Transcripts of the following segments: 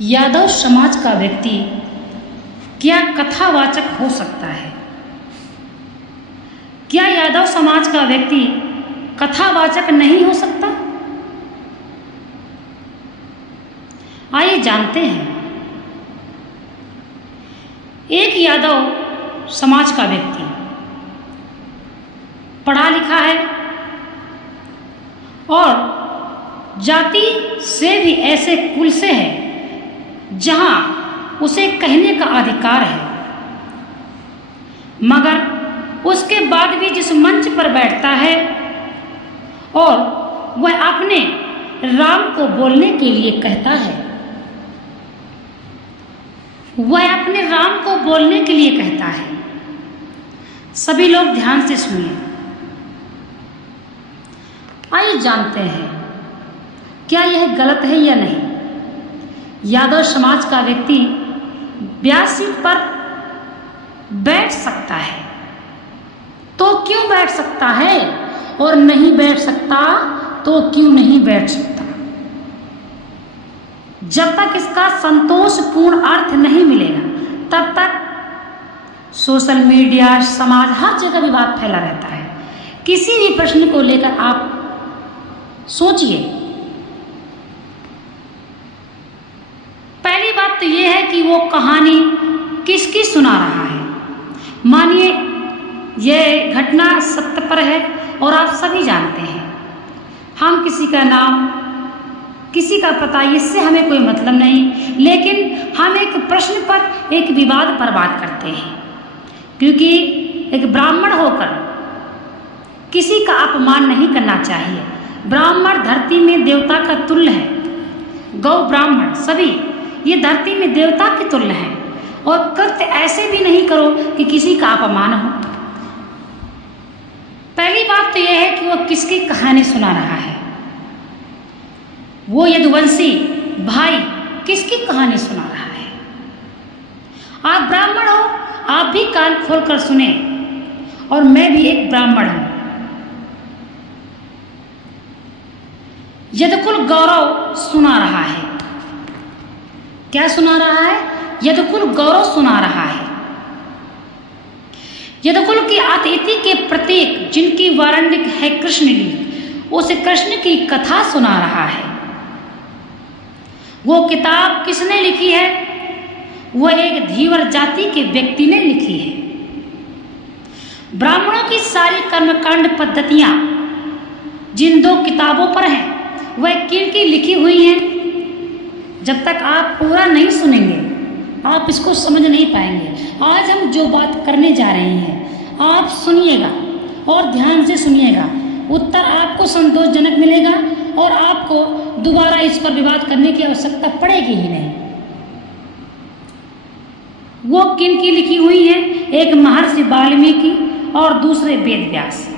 यादव समाज का व्यक्ति क्या कथावाचक हो सकता है? क्या यादव समाज का व्यक्ति कथावाचक नहीं हो सकता? आइए जानते हैं। एक यादव समाज का व्यक्ति पढ़ा लिखा है और जाति से भी ऐसे कुल से है जहां उसे कहने का अधिकार है, मगर उसके बाद भी जिस मंच पर बैठता है और वह अपने राम को बोलने के लिए कहता है, वह अपने राम को बोलने के लिए कहता है। सभी लोग ध्यान से सुनिए। आइए जानते हैं क्या यह गलत है या नहीं। यादव समाज का व्यक्ति व्यास सीट पर बैठ सकता है तो क्यों बैठ सकता है, और नहीं बैठ सकता तो क्यों नहीं बैठ सकता। जब तक इसका संतोषपूर्ण अर्थ नहीं मिलेगा तब तक सोशल मीडिया, समाज, हर जगह विवाद फैला रहता है। किसी भी प्रश्न को लेकर आप सोचिए। पहली बात तो यह है कि वो कहानी किसकी सुना रहा है। मानिए यह घटना सत्य पर है और आप सभी जानते हैं। हम किसी का नाम, किसी का पता, इससे हमें कोई मतलब नहीं, लेकिन हम एक प्रश्न पर, एक विवाद पर बात करते हैं, क्योंकि एक ब्राह्मण होकर किसी का अपमान नहीं करना चाहिए। ब्राह्मण धरती में देवता का तुल्य है। गौ ब्राह्मण सभी ये धरती में देवता के तुल्य है, और कृत्य ऐसे भी नहीं करो कि किसी का अपमान हो। पहली बात तो यह है कि वह किसकी कहानी सुना रहा है। वो यदुवंशी भाई किसकी कहानी सुना रहा है। आप ब्राह्मण हो, आप भी कान खोलकर सुने, और मैं भी एक ब्राह्मण हूं। यदुकुल गौरव सुना रहा है। क्या सुना रहा है? यदुकुल गौरव सुना रहा है। यदुकुल की अतिथि के प्रतीक जिनकी वारंडिक है कृष्णलीला, उस कृष्ण की कथा सुना रहा है। वो किताब किसने लिखी है? वह एक धीवर जाति के व्यक्ति ने लिखी है। ब्राह्मणों की सारी कर्मकांड पद्धतियां जिन दो किताबों पर हैं, वह किनकी लिखी हुई हैं? जब तक आप पूरा नहीं सुनेंगे आप इसको समझ नहीं पाएंगे। आज हम जो बात करने जा रहे हैं आप सुनिएगा और ध्यान से सुनिएगा। उत्तर आपको संतोषजनक मिलेगा और आपको दोबारा इस पर विवाद करने की आवश्यकता पड़ेगी ही नहीं। वो किन की लिखी हुई है? एक महर्षि वाल्मीकि और दूसरे वेद व्यास।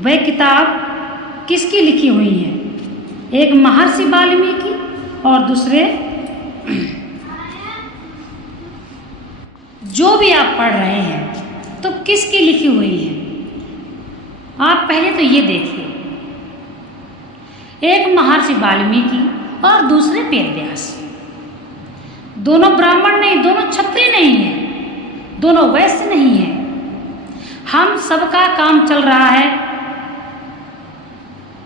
वह किताब किसकी लिखी हुई है? एक महर्षि वाल्मीकि और दूसरे, जो भी आप पढ़ रहे हैं तो किसकी लिखी हुई है? आप पहले तो ये देखिए, एक महर्षि वाल्मीकि और दूसरे वेद व्यास। दोनों ब्राह्मण नहीं, दोनों क्षत्रिय नहीं है, दोनों वैश्य नहीं है। हम सबका काम चल रहा है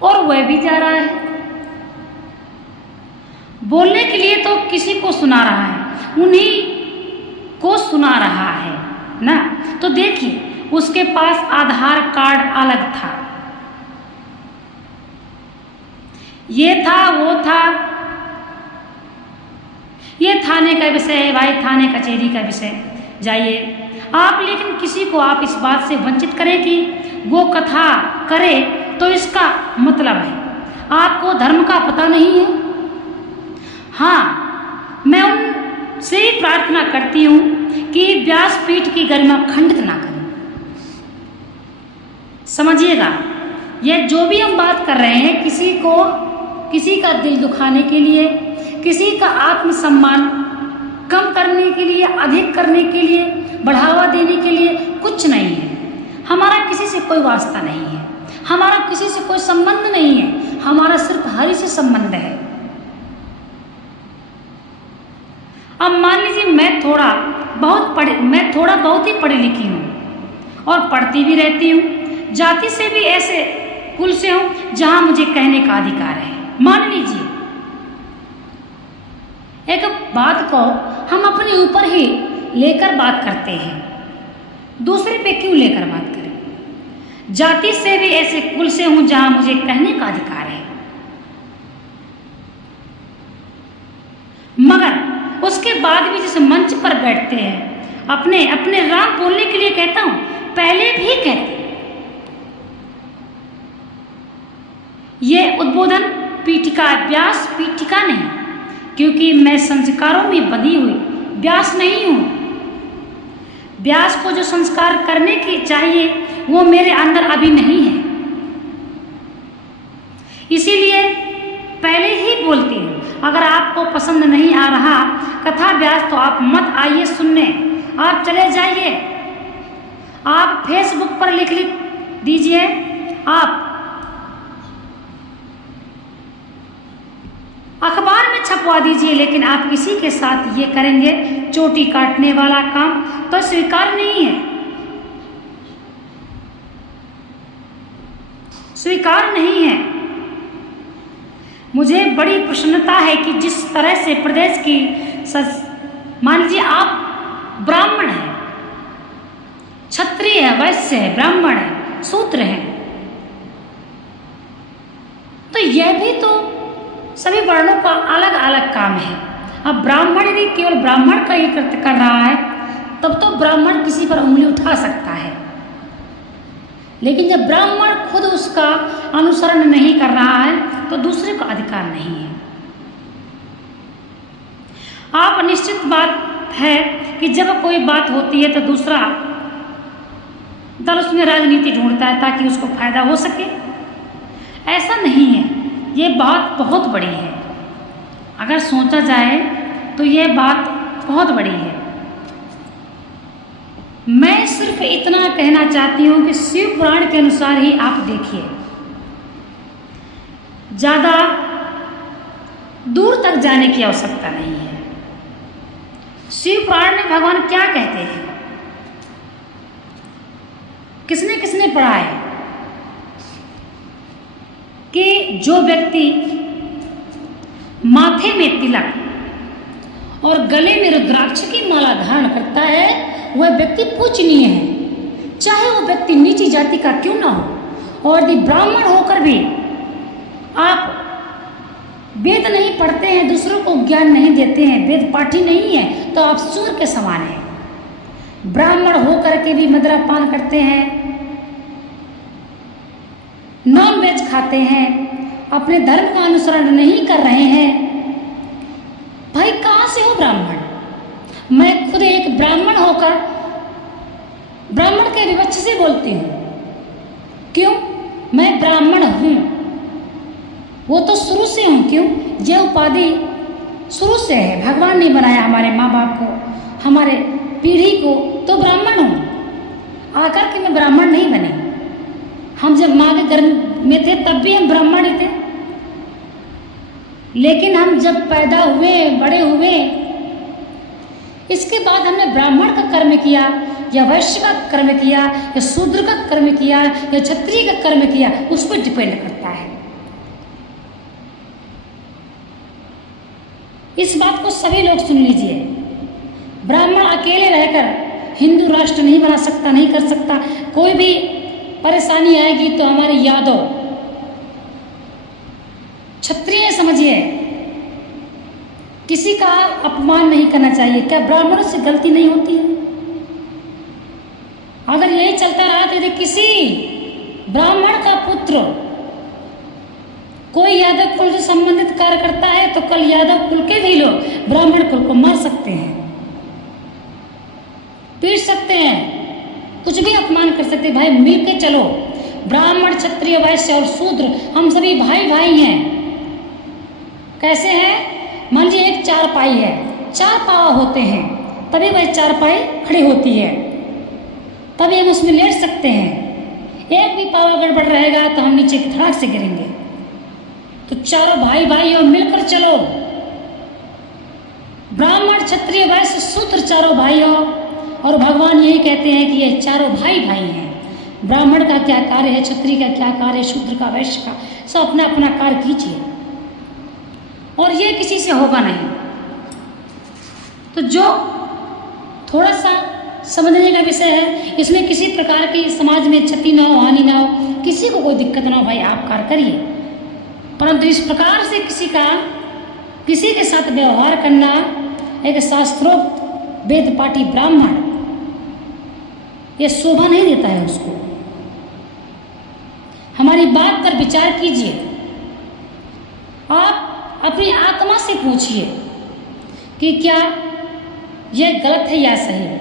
और वह भी जा रहा है। बोलने के लिए तो किसी को सुना रहा है, उन्हीं को सुना रहा है ना। तो देखिए उसके पास आधार कार्ड अलग था, ये था वो था। ये थाने का विषय है भाई, थाने कचहरी का विषय जाइए आप। लेकिन किसी को आप इस बात से वंचित करें कि वो कथा करे तो इसका मतलब है आपको धर्म का पता नहीं है। हाँ, मैं उनसे ही प्रार्थना करती हूँ कि व्यासपीठ की गरिमा खंडित ना करें। समझिएगा, यह जो भी हम बात कर रहे हैं किसी का दिल दुखाने के लिए, किसी का आत्मसम्मान कम करने के लिए, अधिक करने के लिए, बढ़ावा देने के लिए कुछ नहीं है। हमारा किसी से कोई वास्ता नहीं है, हमारा किसी से कोई संबंध नहीं है, हमारा सिर्फ हरि से संबंध है। अब मान लीजिए मैं थोड़ा बहुत ही पढ़ी लिखी हूँ और पढ़ती भी रहती हूँ, जाति से भी ऐसे कुल से हूँ जहाँ मुझे कहने का अधिकार है। मान लीजिए एक बात को हम अपने ऊपर ही लेकर बात करते हैं, दूसरे पे क्यों लेकर बात करें। जाति से भी ऐसे कुल से हूं जहां मुझे कहने का अधिकार है, मगर उसके बाद भी जिस मंच पर बैठते हैं अपने अपने राम बोलने के लिए कहता हूं, पहले भी कहते ये उद्बोधन पीठिका, व्यास पीठिका नहीं, क्योंकि मैं संस्कारों में बंधी हुई व्यास नहीं हूं। व्यास को जो संस्कार करने की चाहिए वो मेरे अंदर अभी नहीं है, इसीलिए पहले ही बोलती हूँ। अगर आपको पसंद नहीं आ रहा कथा व्यास तो आप मत आइए सुनने, आप चले जाइए। आप फेसबुक पर लिख दीजिए, आप अखबार में छपवा दीजिए, लेकिन आप किसी के साथ ये करेंगे चोटी काटने वाला काम तो स्वीकार नहीं है, स्वीकार नहीं है। मुझे बड़ी प्रसन्नता है कि जिस तरह से प्रदेश की मान लीजिए आप ब्राह्मण हैं, क्षत्रिय है, वैश्य है, ब्राह्मण है, शूद्र है, तो यह भी तो सभी वर्णों का अलग अलग काम है। अब ब्राह्मण यदि केवल ब्राह्मण का ही कर रहा है तब तो ब्राह्मण किसी पर उंगली उठा सकता है, लेकिन जब ब्राह्मण खुद उसका अनुसरण नहीं कर रहा है तो दूसरे को अधिकार नहीं है। आप निश्चित बात है कि जब कोई बात होती है तो दूसरा दल उसमें राजनीति ढूंढता है ताकि उसको फायदा हो सके। ऐसा नहीं है, ये बात बहुत बड़ी है। अगर सोचा जाए तो ये बात बहुत बड़ी है। मैं सिर्फ इतना कहना चाहती हूँ कि शिव पुराण के अनुसार ही आप देखिए, ज़्यादा दूर तक जाने की आवश्यकता नहीं है। शिव पुराण में भगवान क्या कहते हैं, किसने किसने पढ़ा है कि जो व्यक्ति माथे में तिलक और गले में रुद्राक्ष की माला धारण करता है वह व्यक्ति पूजनीय है, चाहे वो व्यक्ति नीची जाति का क्यों ना हो। और यदि ब्राह्मण होकर भी आप वेद नहीं पढ़ते हैं, दूसरों को ज्ञान नहीं देते हैं, वेद पाठी नहीं है, तो आप सूर के समान हैं। ब्राह्मण होकर के भी मदिरापान करते हैं, नॉन वेज खाते हैं, अपने धर्म का अनुसरण नहीं कर रहे हैं, भाई कहाँ से हो ब्राह्मण। मैं खुद एक ब्राह्मण होकर ब्राह्मण के विवक्ष से बोलती हूँ। क्यों? मैं ब्राह्मण हूँ, वो तो शुरू से हूँ। क्यों? यह उपाधि शुरू से है, भगवान ने बनाया हमारे माँ बाप को, हमारे पीढ़ी को, तो ब्राह्मण हूँ। आकर के मैं ब्राह्मण नहीं बने। हम जब माँ के गर्भ में थे तब भी हम ब्राह्मण ही थे, लेकिन हम जब पैदा हुए, बड़े हुए, इसके बाद हमने ब्राह्मण का कर्म किया या वैश्य का कर्म किया या शूद्र का कर्म किया या क्षत्रिय का कर्म किया, उस पर डिपेंड करता है। इस बात को सभी लोग सुन लीजिए। ब्राह्मण अकेले रहकर हिंदू राष्ट्र नहीं बना सकता, नहीं कर सकता। कोई भी परेशानी आएगी तो हमारे यादव क्षत्रिय समझिए, किसी का अपमान नहीं करना चाहिए। क्या ब्राह्मणों से गलती नहीं होती है? अगर यही चलता रहा तो यदि किसी ब्राह्मण का पुत्र कोई यादव कुल से संबंधित कार्य करता है तो कल यादव कुल के भी लोग ब्राह्मण कुल को मार सकते हैं, पीट सकते हैं, कुछ भी अपमान कर सकते हैं। भाई मिल के चलो, ब्राह्मण, क्षत्रिय, वैश्य और शूद्र हम सभी भाई भाई हैं। कैसे हैं? मान लीजिए एक चारपाई है, 4 पावा होते हैं, तभी वह चारपाई खड़ी होती है, तभी हम उसमें लेट सकते हैं। एक भी पावा गड़बड़ रहेगा तो हम नीचे धड़ाक से गिरेंगे। तो चारों भाई भाई और मिलकर चलो। ब्राह्मण क्षत्रिय वैश्य शूद्र चारों भाइयों, और भगवान यही कहते हैं कि ये चारों भाई भाई हैं। ब्राह्मण का क्या कार्य है, क्षत्रिय का क्या कार्य है, शूद्र का, वैश्य का, सब अपना अपना कार्य कीजिए और ये किसी से होगा नहीं। तो जो थोड़ा सा समझने का विषय है, इसमें किसी प्रकार की समाज में क्षति ना हो, हानि ना हो, किसी को कोई दिक्कत ना हो, भाई आप कार्य करिए। परंतु इस प्रकार से किसी के साथ व्यवहार करना एक शास्त्रोक्त वेद पाठी ब्राह्मण ये शोभा नहीं देता है उसको। हमारी बात पर विचार कीजिए, आप अपनी आत्मा से पूछिए कि क्या यह गलत है या सही है।